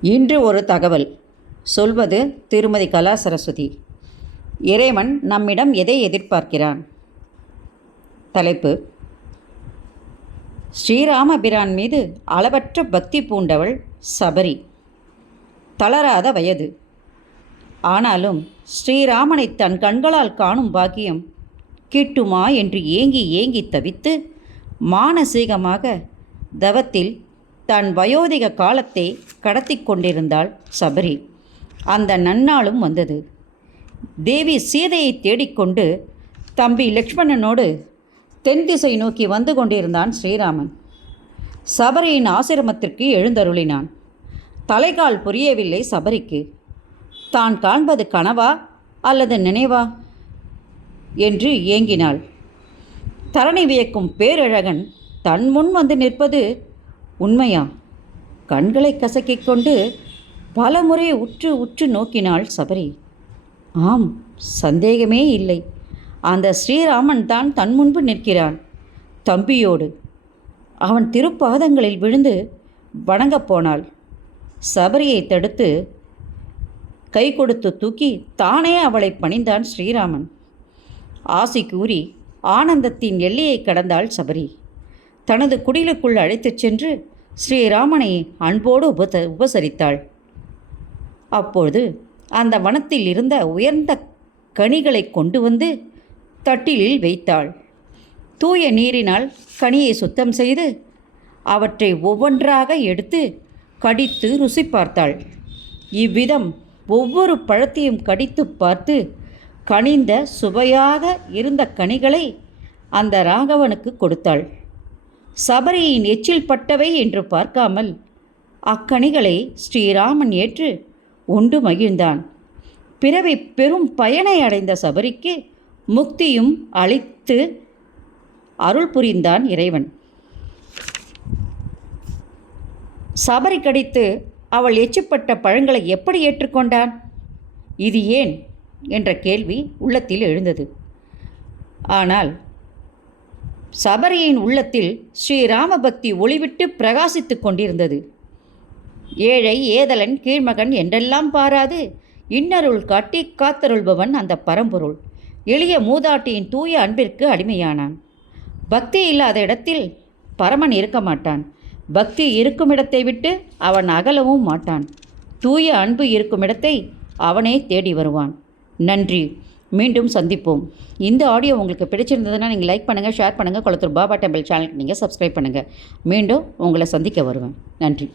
இன்று ஒரு தகவல். சொல்வது திருமதி கலா சரஸ்வதி. இறைவன் நம்மிடம் எதை எதிர்பார்க்கிறான்? தலைப்பு. ஸ்ரீராமபிரான் மீது அளவற்ற பக்தி பூண்டவள் சபரி. தளராத வயது. ஆனாலும் ஸ்ரீராமனை தன் கண்களால் காணும் பாக்கியம் கிட்டுமா என்று ஏங்கி ஏங்கி தவித்து மானசீகமாக தவத்தில் தன் வயோதிக காலத்தை கடத்தி கொண்டிருந்தாள் சபரி. அந்த நன்னாளும் வந்தது. தேவி சீதையை தேடிக்கொண்டு தம்பி லக்ஷ்மணனோடு தென் திசை நோக்கி வந்து கொண்டிருந்தான் ஸ்ரீராமன். சபரியின் ஆசிரமத்திற்கு எழுந்தருளினான். தலைகால் புரியவில்லை சபரிக்கு. தான் காண்பது கனவா அல்லது நினைவா என்று ஏங்கினாள். தரணி வியக்கும் பேரழகன் தன் முன் வந்து நிற்பது உண்மையா? கண்களை கசக்கிக் கொண்டு பலமுறை உற்று உற்று நோக்கினாள் சபரி. ஆம் சந்தேகமே இல்லை. அந்த ஸ்ரீராமன் தான் தன் முன்பு நிற்கிறான். தம்பியோடு. அவன் திருப்பாதங்களில் விழுந்து வணங்கப் போனாள். சபரியை தடுத்து கை கொடுத்து தூக்கி தானே அவளை பணிந்தான் ஸ்ரீராமன். ஆசி கூறி ஆனந்தத்தின் எல்லையை கடந்தாள் சபரி. தனது குடிலுக்குள் அழைத்துச் சென்று ஸ்ரீராமனை அன்போடு உபத உபசரித்தாள். அப்பொழுது அந்த வனத்தில் இருந்த உயர்ந்த கனிகளை கொண்டு வந்து தட்டிலில் வைத்தாள். தூய நீரினால் கனியை சுத்தம் செய்து அவற்றை ஒவ்வொன்றாக எடுத்து கடித்து ருசி பார்த்தாள். இவ்விதம் ஒவ்வொரு பழத்தையும் கடித்து பார்த்து கனிந்த சுவையாக இருந்த கனிகளை அந்த ராகவனுக்கு கொடுத்தாள். சபரியின் எச்சில் பட்டவை என்று பார்க்காமல் அக்கணிகளை ஸ்ரீராமன் ஏற்று உண்டு மகிழ்ந்தான். பிறவி பெரும் பயனை அடைந்த சபரிக்கு முக்தியும் அளித்து அருள் புரிந்தான் இறைவன். சபரி கடித்து அவள் எச்சுப்பட்ட பழங்களை எப்படி ஏற்றுக்கொண்டான்? இது ஏன்? என்ற கேள்வி உள்ளத்தில் எழுந்தது. ஆனால் சபரியின் உள்ளத்தில் ஸ்ரீராம பக்தி ஒளிவிட்டு பிரகாசித்துக் கொண்டிருந்தது. ஏழை ஏதலன் கீழ்மகன் என்றெல்லாம் பாராது. இன்னருள் காட்டி காத்தருள்பவன் அந்த பரம்பொருள். எளிய மூதாட்டியின் தூய அன்பிற்கு அடிமையானான். பக்தி இல்லாத இடத்தில் பரமன் இருக்க மாட்டான். பக்தி இருக்கும் இடத்தை விட்டு அவன் அகலவும் மாட்டான். தூய அன்பு இருக்கும் இடத்தை அவனே தேடி வருவான். நன்றி. மீண்டும் சந்திப்போம். இந்த ஆடியோ உங்களுக்கு பிடிச்சிருந்ததுன்னா நீங்கள் லைக் பண்ணுங்கள் ஷேர் பண்ணுங்கள் குளத்தூர் பாபா டெம்பிள் சேனலுக்கு நீங்கள் சப்ஸ்கிரைப் பண்ணுங்கள் மீண்டும் உங்களை சந்திக்க வருவேன். நன்றி.